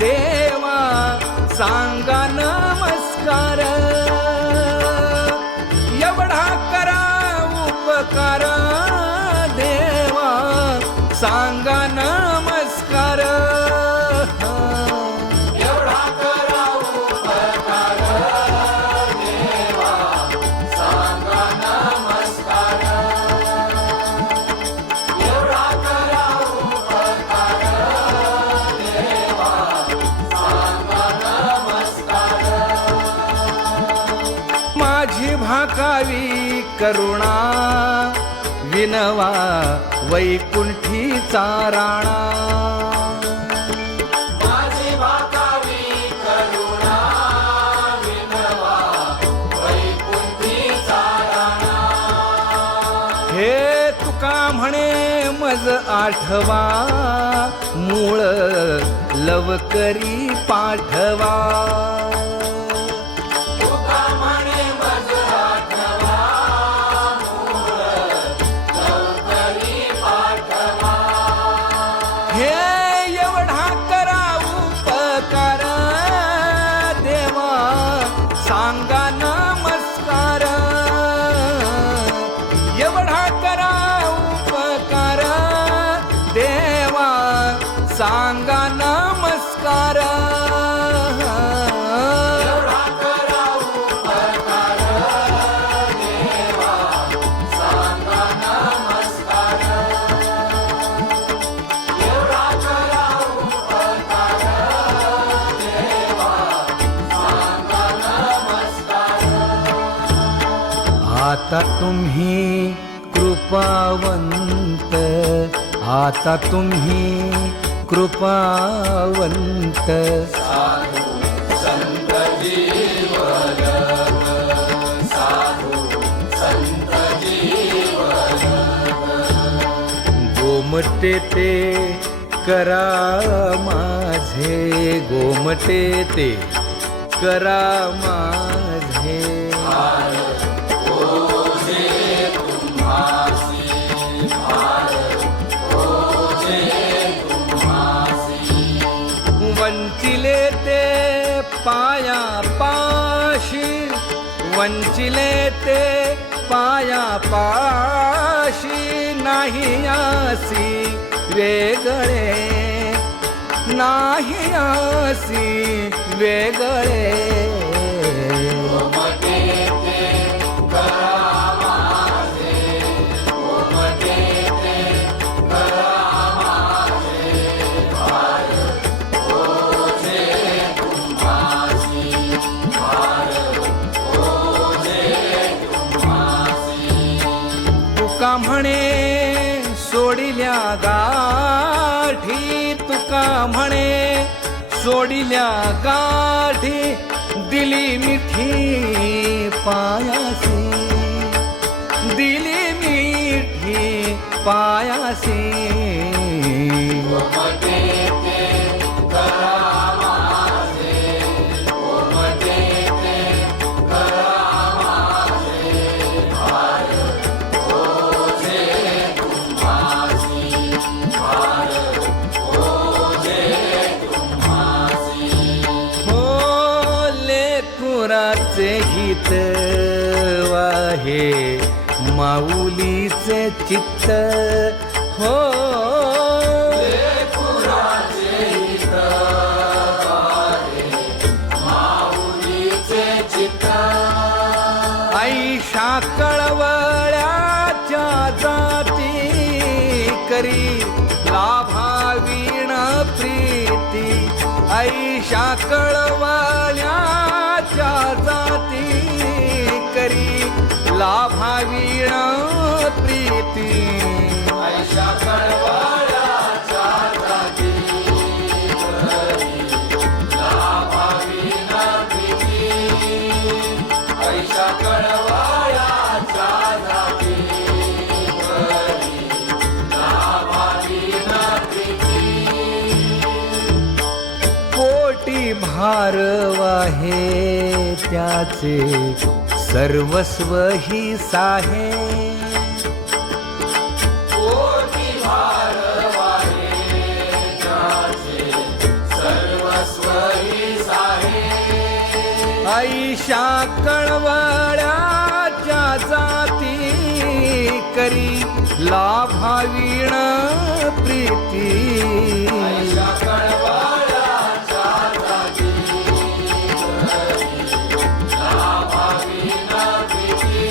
देवा सांगा नमस्कार, एवढा करा उपकार, देवा सांगा नमस्कार, एवढा करा उपकार, देवा सांगा नमस्कार, एवढा करा उपकार, देवा सांगा नमस्कार. माझी भाकावी करुणा विनवा वैकुंठीचा राणा, माझी भाकावी करुणा विनवा वैकुंठीचा राणा. हे तुका म्हणे मज आठवा, मूळ लवकरी पाठवा, तुका म्हणे मज आठवा, मूळ लवकरी पाठवा. हे एवढा करा उपकार, देवा सांगा नमस्कार, एवढा करा उपकार, देवा सांगा नमस्कार, एवढा करा उपकार, देवा सांगा नमस्कार, एवढा करा उपकार, देवा सांगा नमस्कार. आता तुम्ही कृपावंत, आता तुम्ही कृपावंत, साधू संत जीवन, साधू संत जीवन. गोमटे ते करा माझे, गोमटे ते करा माझे, भार ओझे तुम्हासी, भार ओझे तुम्हासी. वंचिले ते पाया पाशी, वंचिले ते पाया पाशी, नाही आसी वेगळे, नाही आसी वेगळे, गोमटे ते करा माझे, गोमटे ते करा माझे, भार ओझे तुम्हासी, भार ओझे तुम्हासी. तुका म्हणे सोडिल्या गाठी, तुका म्हणे सोडिल्या गाठी, दिली मिठी पायासी, दिली मिठी पायासी, गोमटे ते करा माझे, गोमटे ते करा माझे, भार ओझे तुम्हासी, भार ओझे तुम्हासी. हो लेकुराचे हित वाहे माऊलीचे चित्त, हो लेकुराचे हित आहे, माऊलीचे चित्त. ऐशा कळवळ्याच्या जाती करी लाभावीण प्रीती, ऐशा कळवळ्याच्या जाती करी लाभावीण प्रीती, ऐशा कळवळ्याच्या जाती करी लाभावीण प्रीती, ऐशा कळवळ्याच्या जाती करी लाभावीण प्रीती. कोटी भारव आहे त्याचे सर्वस्व ही साहे, कोटी भारव आहे त्याचे सर्वस्व ऐशा कळवळ्याच्या जाती करी लाभावीण प्रीती ऐशा कळवळ्याच्या जाती लाभावीण प्रीती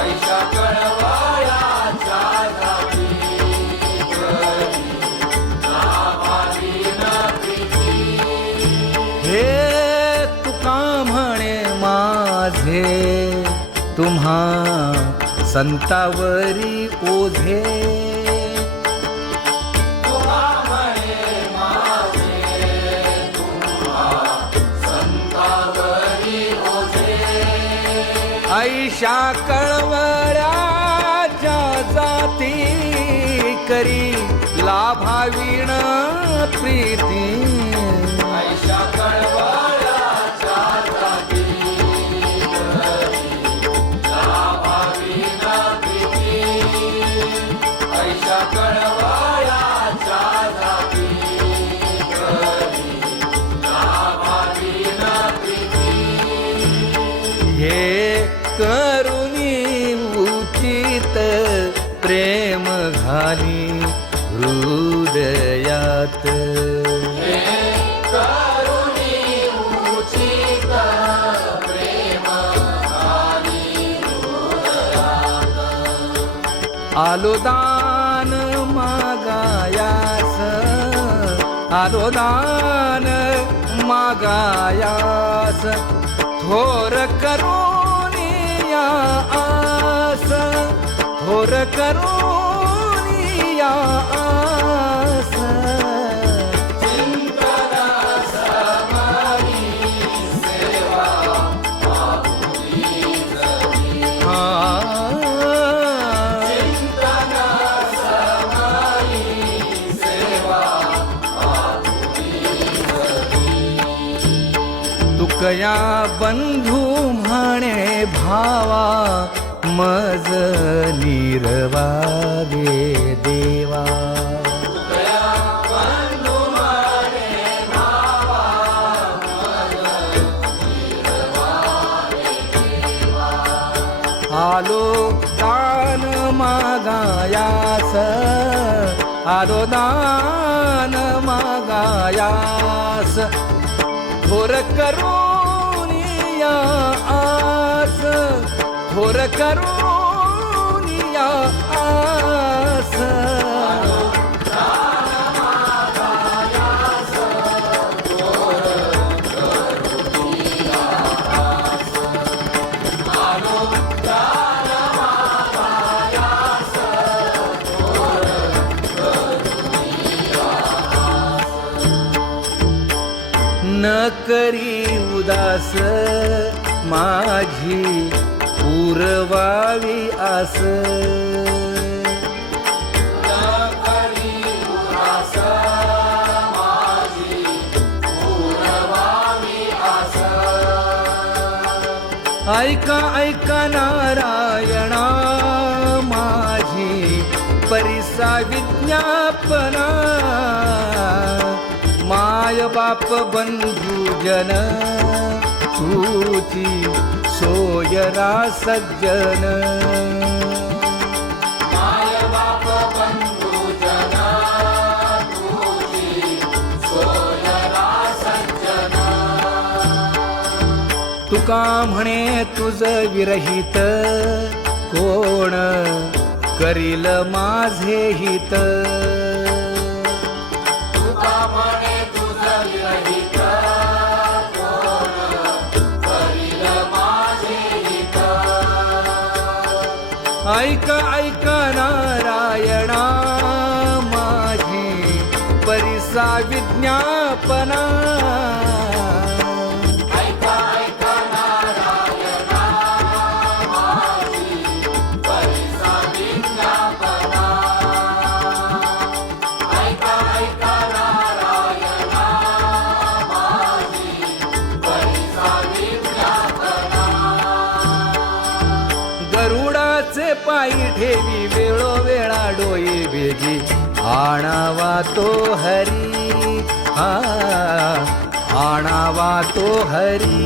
ऐशा कळवळ्याच्या जाती लाभावीण प्रीती हे तुका म्हणे माझे तुम्हा संतावरी ओझे तुका म्हणे माझे तुम्हा संतावरी ओझे ऐशा कळवळ्याच्या जाती करी लाभावीण प्रीती ऐशा कळवळ्याच्या जाती लाभावीण प्रीती ऐशा कळवळ्याच्या जाती लाभावीण प्रीती हे करुणी उचित प्रेम घाली हृदयात करुणी उचित प्रेम घाली आलो दान मागायास आलो दान मागायास थोर करुणिया आस थोर करुणिया आस चिंतन समरी सेवा मागुली जरी चिंतन समरी सेवा तुकया बंधू म्हणे भावा मज निर्वागे देवा तुकया बंधू म्हणे भावा आलो दान मागायास आलो दान मागायास थोर करुणिया आस थोर करुणिया आस न करी उदास माझी पुरवावी आस करी उदास माझी पूर्वावी आस ऐका ऐका नारायणा माझी परिसा विज्ञापना माय बाप बंधू जन तुची सोयरा सज्जन माय बाप बंधू जना तुझी सोयरा सज्जन तुका म्हणे तुझ विरहित कोण करील माझे हित तुका म्हणे तुझं विरहित कोण करील माझे हित ऐका ऐका नारायणा माझी परिसा विज्ञापना ऐका ऐका नारायणा माझी परिसा विज्ञापना ऐका ऐका नारायणा माझी परिसा विज्ञापना गरुडाचे पायी ठेवी वेळोवेळा डोई वेगी आणावा तो हरी आणावा तो हरी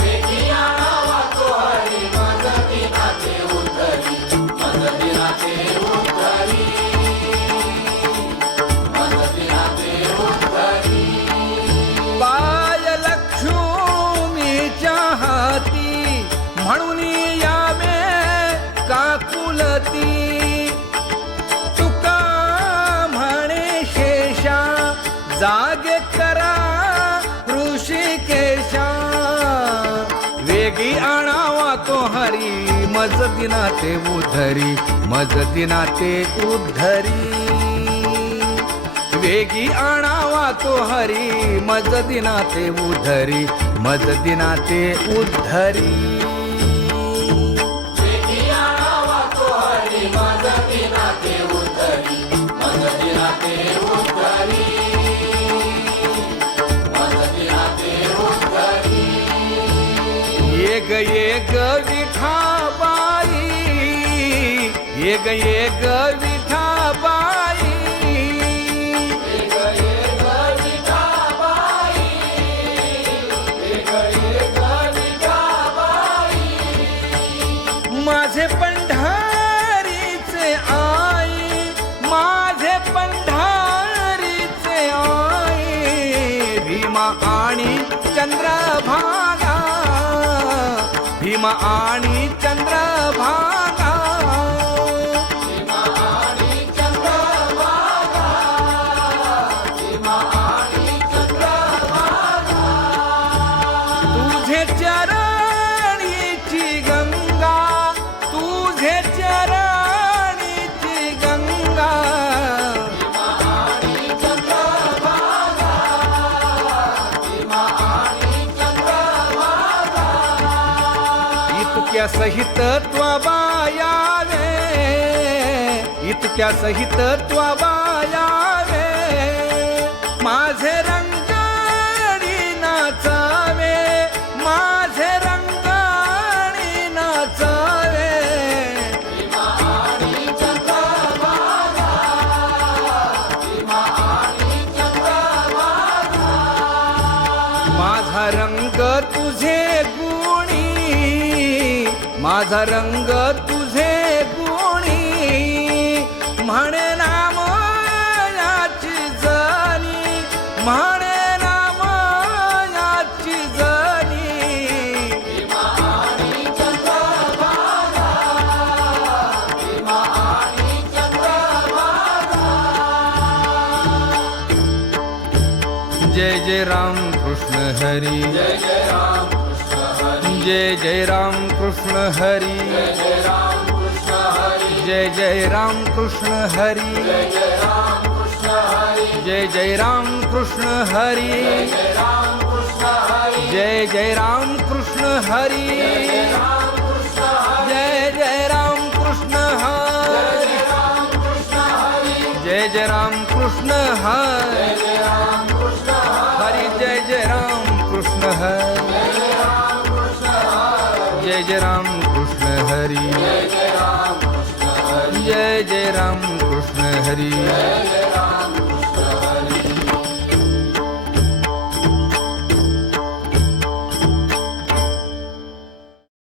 वेगी आणावा तो हरी मज दिनाचे उद्धरी मज दिनाचे उद्धरी मज दिनाचे उद्धरी पाय लक्ष्मीच्या हाती म्हणून यावे काकुलती तुका म्हणे शेषा जागे करा ऋषिकेशा वेगी आणावा तो हरी मज दिनाते उद्धरी मज दिनाते उद्धरी वेगी आणावा तो हरी मज दिनाते उद्धरी मज दिनाते उद्धरी वेगी आणावा तो हरी मज दिनाचे उद्धरी मज दिनाचे उद्धरी मज दिनाचे उद्धरी एक एक विठाबाई एक एक विठाबाई एक एक विठाबाई एक एक विठाबाई माझे पंढारीचे आई माझे पंढारीचे आई भीमा आणि चंद्रभागा भीमा आणि चंद्रभागा भीमा आणि चंद्रभागा भीमा आणि चंद्रभागा तुझे चरणीची गंगा तुझे चरणीची गंगा भीमा आणि चंद्रभागा भीमा आणि चंद्रभागा इतक्या सहित त्वबायावे इतक्या सहित त्वबायावे माझे रंगणी नाचावे माझे रंगणी नाचावे भीमा आणि चंद्रभागा भीमा आणि चंद्रभागा माझा रंग तुझे गुणी माझा रंग तुझे गुणी म्हणे नाम याची जनी म्हणे नाम याची जनी भीमा आणि चंद्रभागा भीमा आणि चंद्रभागा जय जय राम कृष्ण हरी जय जय राम कृष्ण हरी जय जय राम कृष्ण हरी जय जय राम कृष्ण हरी जय जय राम कृष्ण हरी जय जय राम कृष्ण हरी जय जय राम कृष्ण हरी जय राम कृष्ण हरी जय जय राम कृष्ण हरी राम कृष्ण हरी जय जय राम कृष्ण हरी राम कृष्ण हरी जय जय राम कृष्ण हरी जय राम कृष्ण हरी जय जय राम कृष्ण हरी जय जय राम कृष्ण हरी जय राम कृष्ण हरी जय जय राम कृष्ण हरी जय